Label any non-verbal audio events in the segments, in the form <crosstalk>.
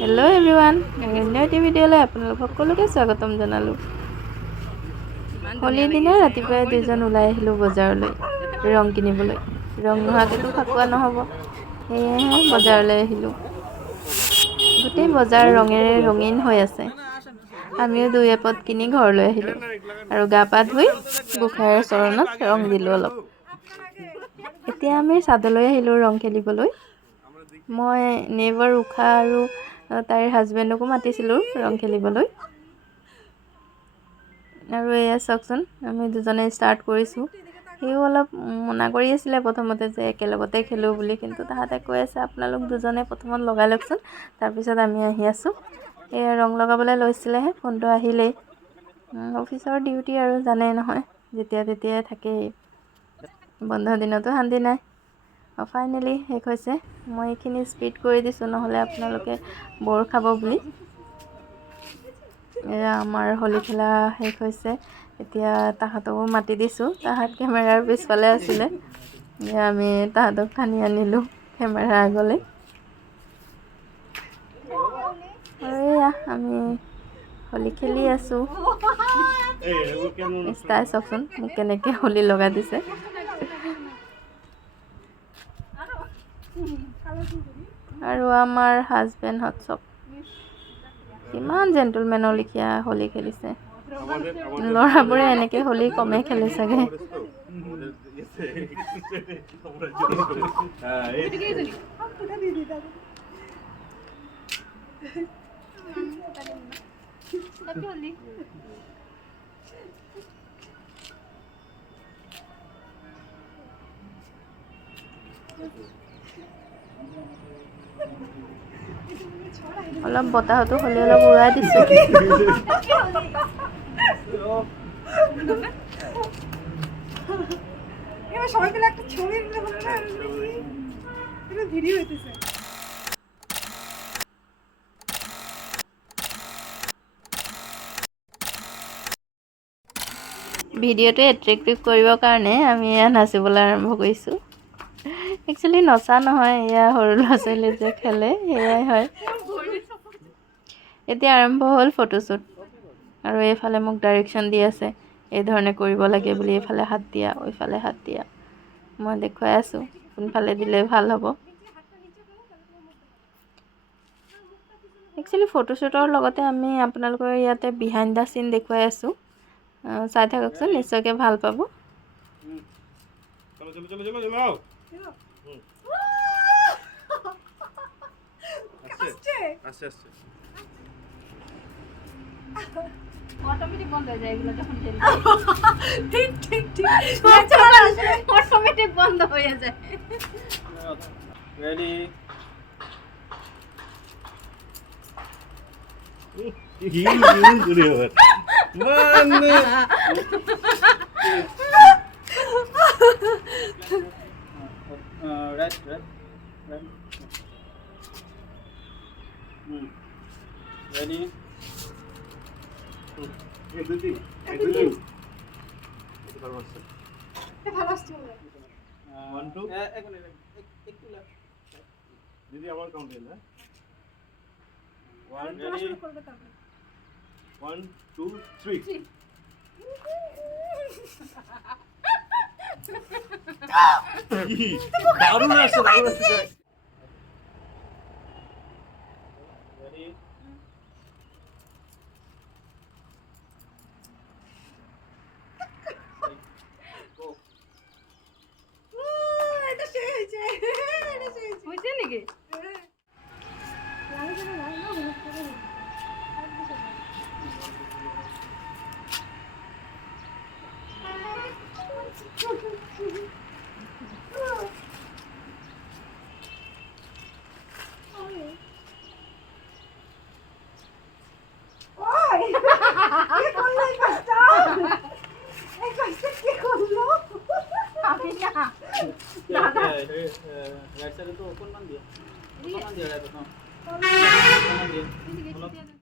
Hello everyone অন্য এটি ভিডিঅ'লৈ আপোনালোক সকলোকে স্বাগতম জনালোঁ। হোলীৰ দিনা ৰাতিপুৱাই দুইজন ওলাই আহিলোঁ বজাৰলৈ ৰং কিনিবলৈ। ৰং নোহোৱাকৈতো ফাকুৱা নহ'ব। সেয়েহে বজাৰলৈ আহিলোঁ। গোটেই বজাৰ ৰঙেৰে ৰঙীন হৈ আছে। আমিও দুই এপদ কিনি ঘৰলৈ আহিলোঁ আৰু গা পা ধুই গোঁসাইৰ চৰণত ৰং দিলোঁ অলপ। এতিয়া আমি চাদলৈ আহিলোঁ ৰং খেলিবলৈ। মই নেইবাৰ উষা আৰু তাইৰ হাজবেণ্ডকো মাতিছিলোঁ ৰং খেলিবলৈ। আৰু এয়া চাওকচোন আমি দুজনে ষ্টাৰ্ট কৰিছোঁ। সিও অলপ মনা কৰি আছিলে প্ৰথমতে যে একেলগতে খেলোঁ বুলি কিন্তু তাহাঁতে কৈ আছে আপোনালোক দুজনে প্ৰথমত লগাই লওকচোন তাৰপিছত আমি আহি আছোঁ। এই ৰং লগাবলৈ লৈছিলেহে ফোনটো আহিলেই। অফিচৰ ডিউটি আৰু জানেই নহয় যেতিয়া তেতিয়াই থাকেই। বন্ধ দিনতো শান্তি নাই। ফাইনেলি শেষ হৈছে। মই এইখিনি স্পীড কৰি দিছোঁ নহ'লে আপোনালোকে বৰ খাব বুলি। এয়া আমাৰ হোলী খেলা শেষ হৈছে। এতিয়া তাহাঁতকো মাতি দিছোঁ। তাহাঁত কেমেৰাৰ পিছফালে আছিলে। এয়া আমি তাহাঁতক টানি আনিলোঁ কেমেৰাৰ আগলৈ। আৰু এয়া আমি হোলী খেলি আছোঁ। তাই চাওকচোন মোক কেনেকৈ হোলী লগাই দিছে। আৰু আমাৰ হাজবেণ্ডহঁত চব কিমান জেণ্টলমেনৰ লেখীয়া হোলী খেলিছে। ল'ৰাবোৰে এনেকৈ হোলী কমেই খেলে চাগে। অলপ বতাহতো হ'লে অলপ উৰাই দিছোঁ। ভিডিও হইতেছে ভিডিঅ'টো এট্ৰেক্টিভ কৰিবৰ কাৰণে আমি এয়া নাচিবলৈ আৰম্ভ কৰিছোঁ। একচুৱেলি নচা নহয় এয়া সৰু ল'ৰা ছোৱালী যে খেলে সেয়াই হয়। এতিয়া আৰম্ভ হ'ল ফটোশ্বুট। আৰু এইফালে মোক ডাইৰেকশ্যন দি আছে এই ধৰণে কৰিব লাগে বুলি এইফালে হাত দিয়া এইফালে হাত দিয়া। মই দেখুৱাই আছোঁ কোনফালে দিলে ভাল হ'ব। একচুৱেলি ফটোশ্বুটৰ লগতে আমি আপোনালোকৰ ইয়াতে বিহাইণ্ড দ্য চিন দেখুৱাই আছোঁ। চাই থাককচোন নিশ্চয়কৈ ভাল পাব। ছিল? হুম। আসছে। আসছে? আসছে অটোমেটিক বন্ধ হয়ে যায় এগুলো যখন ঠিক ঠিক ঠিক। অটোমেটিক আচ্ছা, বন্ধ হয়ে যায়। রেডি মানে <laughs> Right right right hmm ready এক দুই তিন এক দুই তিন ভালো আসছে মনে হয়। ওয়ান টু দিদি আমার কাউন্টে না ওয়ান রেডি শুরু করবে তারপরে। ওয়ান টু থ্রি দারুণ আসছে দারুণ আসছে राइट राइट साइड तो ओपन मान दिया ओपन मान दिया राइट ओपन मान दिया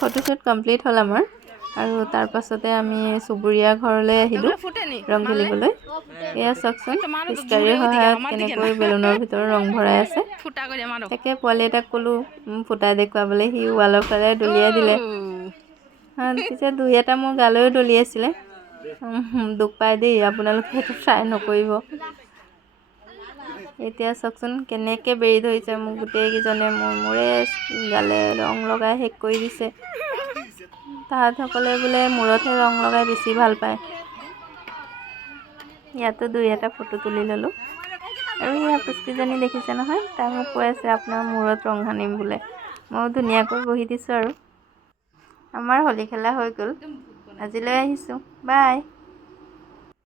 ফটোশুট কমপ্লিট হ'ল আমাৰ আৰু তাৰ পাছতে আমি চুবুৰীয়া ঘৰলৈ আহিলোঁ ৰং খেলিবলৈ। এয়া চাওকচোন পিচকাৰীৰ সহায়ত কেনেকৈ বেলুনৰ ভিতৰত ৰং ভৰাই আছে। <laughs> তাকে পোৱালি এটাক ক'লোঁ উম, ফুটা দেখুৱাবলৈ সি ৱালৰ ফালে দলিয়াই দিলে। পিছে দুই এটা মোৰ গালৈও দলিয়াইছিলে দুখ পাই দেই আপোনালোকে সেইটো ট্ৰাই নকৰিব। এতিয়া চাওকচোন কেনেকৈ বেৰি ধৰিছে মোক গোটেইকেইজনে মোৰ মূৰে গালে ৰং লগাই শেষ কৰি দিছে। তাহাঁতসকলে বোলে মূৰতহে ৰং লগাই বেছি ভাল পায়। ইয়াতো দুই এটা ফটো তুলি ল'লোঁ। আৰু এয়া পুষ্টিজনী দেখিছে নহয় তাই মোক কৈ আছে আপোনাৰ মূৰত ৰং সানিম বোলে। ময়ো ধুনীয়াকৈ বহি দিছোঁ আৰু। আমাৰ হোলী খেলা হৈ গ'ল। আজিলৈ আহিছোঁ। বাই।